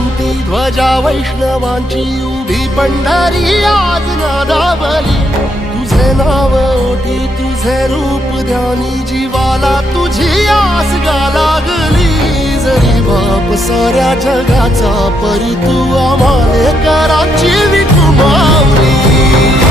क्रांती ध्वजा वैष्णवांची उभी पंढरी आज नादावली। तुझे नाव ओटी तुझे रूप ध्यानी जीवाला तुझी आस गा लागली। जरी बाप साऱ्या जगाचा परी तू आम्हाले कराची विठू माऊली।